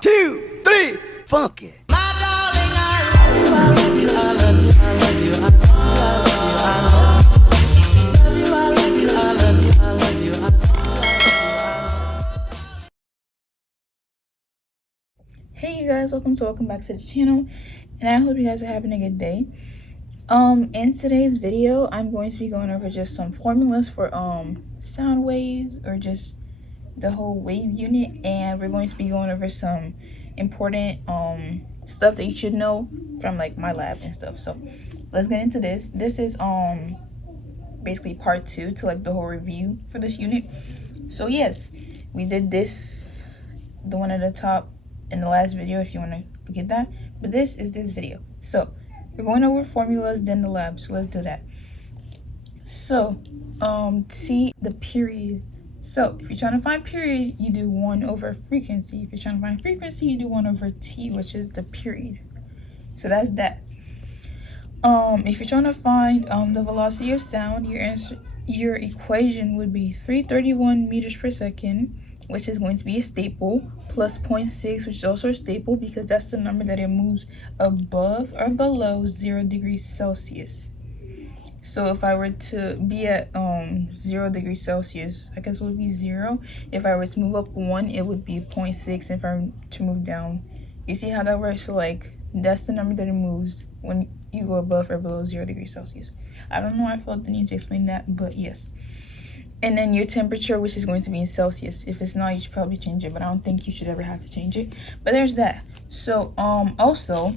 2, 3, funky. Hey you guys, welcome back to the channel, and I hope you guys are having a good day. In today's video, I'm going to be going over just some formulas for sound waves, or just the whole wave unit, and we're going to be going over some important stuff that you should know from like my lab and stuff. So let's get into this. This is basically part 2 to like the whole review for this unit. So yes, we did this, the one at the top, in the last video if you want to look at that, but this is this video. So we're going over formulas, then the lab, so let's do that. So see the period. So if you're trying to find period, you do 1 over frequency. If you're trying to find frequency, you do 1 over t, which is the period. So that's that. If you're trying to find the velocity of sound, your equation would be 331 meters per second, which is going to be a staple, plus 0.6, which is also a staple because that's the number that it moves above or below 0 degrees Celsius. So if I were to be at 0 degrees Celsius, I guess it would be 0. If I were to move up 1, it would be 0.6. If I were to move down, you see how that works? So like that's the number that it moves when you go above or below 0 degrees Celsius. I don't know why I felt the need to explain that, but yes. And then your temperature, which is going to be in Celsius. If it's not, you should probably change it, but I don't think you should ever have to change it. But there's that. So also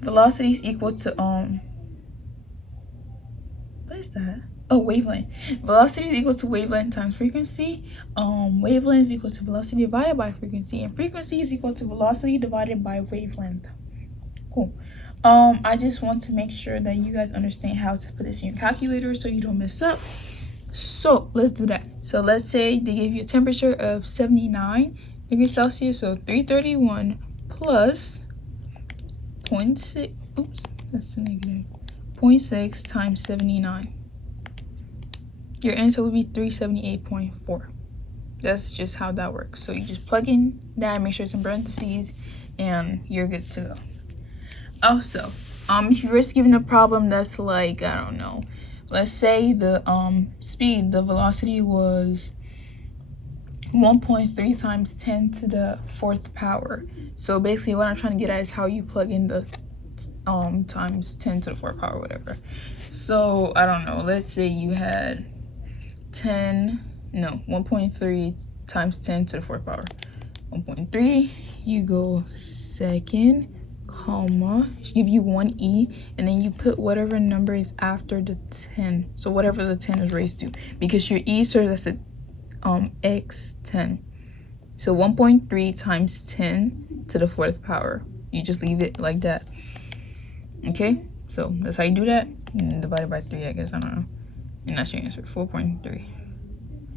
velocity is equal to what is that? Oh, wavelength. Velocity is equal to wavelength times frequency. Wavelength is equal to velocity divided by frequency, and frequency is equal to velocity divided by wavelength. Cool. I just want to make sure that you guys understand how to put this in your calculator so you don't mess up. So let's do that. So let's say they give you a temperature of 79 degrees Celsius, so 331 plus 0.6, oops, that's a negative, 0.6 times 79. Your answer would be 378.4. That's just how that works. So you just plug in that, make sure it's in parentheses, and you're good to go. Also, if you were given a problem that's like, I don't know, let's say the speed, the velocity was 1.3 times 10 to the 4th power. So basically what I'm trying to get at is how you plug in the times 10 to the 4th power, whatever. So I don't know, let's say you had 1.3 times 10 to the 4th power. 1.3, you go second, comma, give you 1e, and then you put whatever number is after the 10, so whatever the 10 is raised to, because your e serves as the x10. So 1.3 times 10 to the 4th power, you just leave it like that. Okay, so that's how you do that, and divided by 3, I guess, I don't know, and that's your answer, 4.3.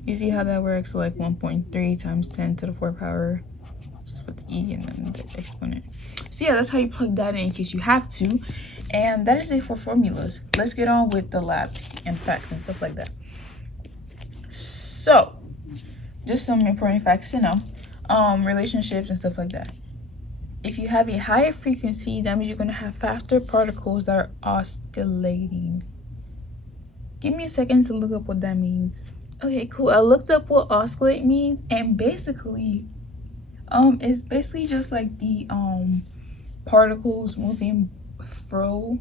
You see how that works? Like 1.3 times 10 to the 4th power, just put the e and then the exponent. So yeah, that's how you plug that in case you have to. And that is it for formulas. Let's get on with the lab and facts and stuff like that. So just some important facts to know, relationships and stuff like that. If you have a higher frequency, that means you're going to have faster particles that are oscillating. Give me a second to look up what that means. Okay, cool. I looked up what oscillate means, and basically it's basically just like the particles moving fro.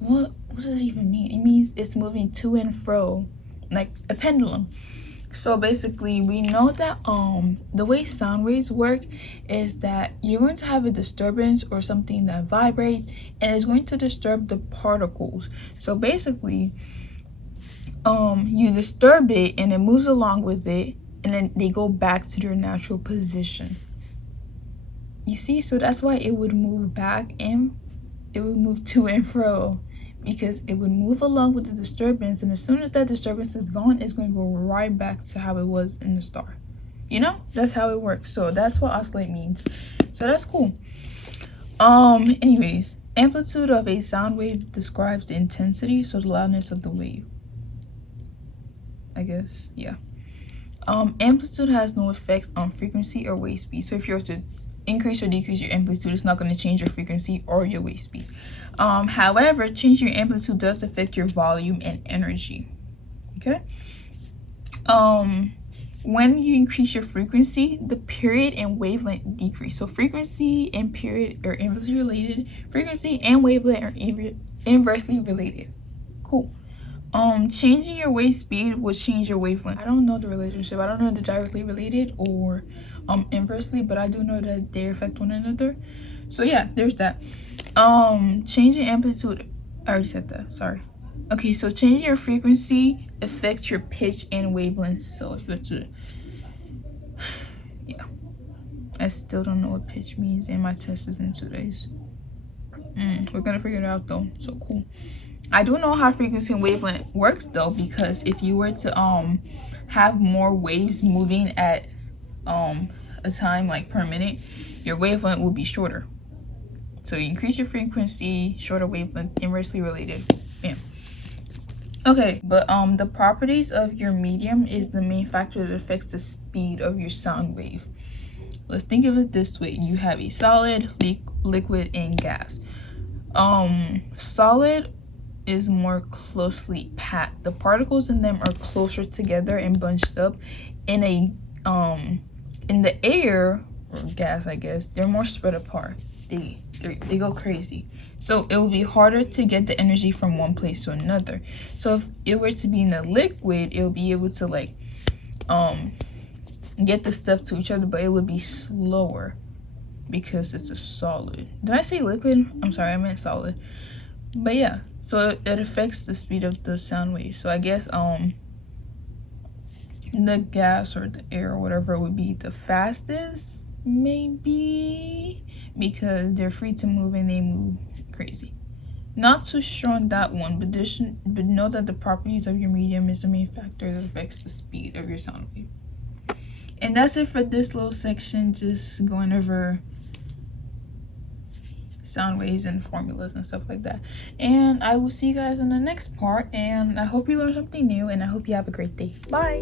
What does it even mean? It means it's moving to and fro like a pendulum. So basically we know that the way sound waves work is that you're going to have a disturbance or something that vibrates, and it's going to disturb the particles. So basically you disturb it and it moves along with it, and then they go back to their natural position. You see, so that's why it would move back and it would move to and fro, because it would move along with the disturbance, and as soon as that disturbance is gone, it's going to go right back to how it was in the start. You know, that's how it works. So that's what oscillate means. So that's cool. Anyways, amplitude of a sound wave describes the intensity, so the loudness of the wave, I guess. Yeah. Amplitude has no effect on frequency or wave speed. So if you were to increase or decrease your amplitude, it's not going to change your frequency or your wave speed. However, changing your amplitude does affect your volume and energy. Okay. When you increase your frequency, the period and wavelength decrease. So frequency and period are inversely related. Frequency and wavelength are inversely related. Cool. Changing your wave speed will change your wavelength. I don't know the relationship. I don't know if they're directly related or inversely, but I do know that they affect one another. So yeah, there's that. Changing amplitude, I already said that, sorry. Okay, so changing your frequency affects your pitch and wavelength. So if you were to, yeah, I still don't know what pitch means, and my test is in 2 days. We're gonna figure it out though, so cool. I don't know how frequency and wavelength works though, because if you were to have more waves moving at a time, like per minute, your wavelength will be shorter. So you increase your frequency, shorter wavelength, inversely related. Bam. Okay, but the properties of your medium is the main factor that affects the speed of your sound wave. Let's think of it this way: you have a solid, liquid, and gas. Solid is more closely packed. The particles in them are closer together and bunched up. In the air or gas, I guess, they're more spread apart. They go crazy. So it will be harder to get the energy from one place to another. So if it were to be in a liquid, it will be able to like get the stuff to each other, but it would be slower because it's a solid. Did I say liquid? I'm sorry, I meant solid. But yeah, so it affects the speed of the sound wave. So I guess the gas or the air or whatever would be the fastest, maybe, because they're free to move and they move crazy. Not too sure on that one, but know that the properties of your medium is the main factor that affects the speed of your sound wave. And that's it for this little section, just going over sound waves and formulas and stuff like that. And I will see you guys in the next part, and I hope you learned something new, and I hope you have a great day. Bye.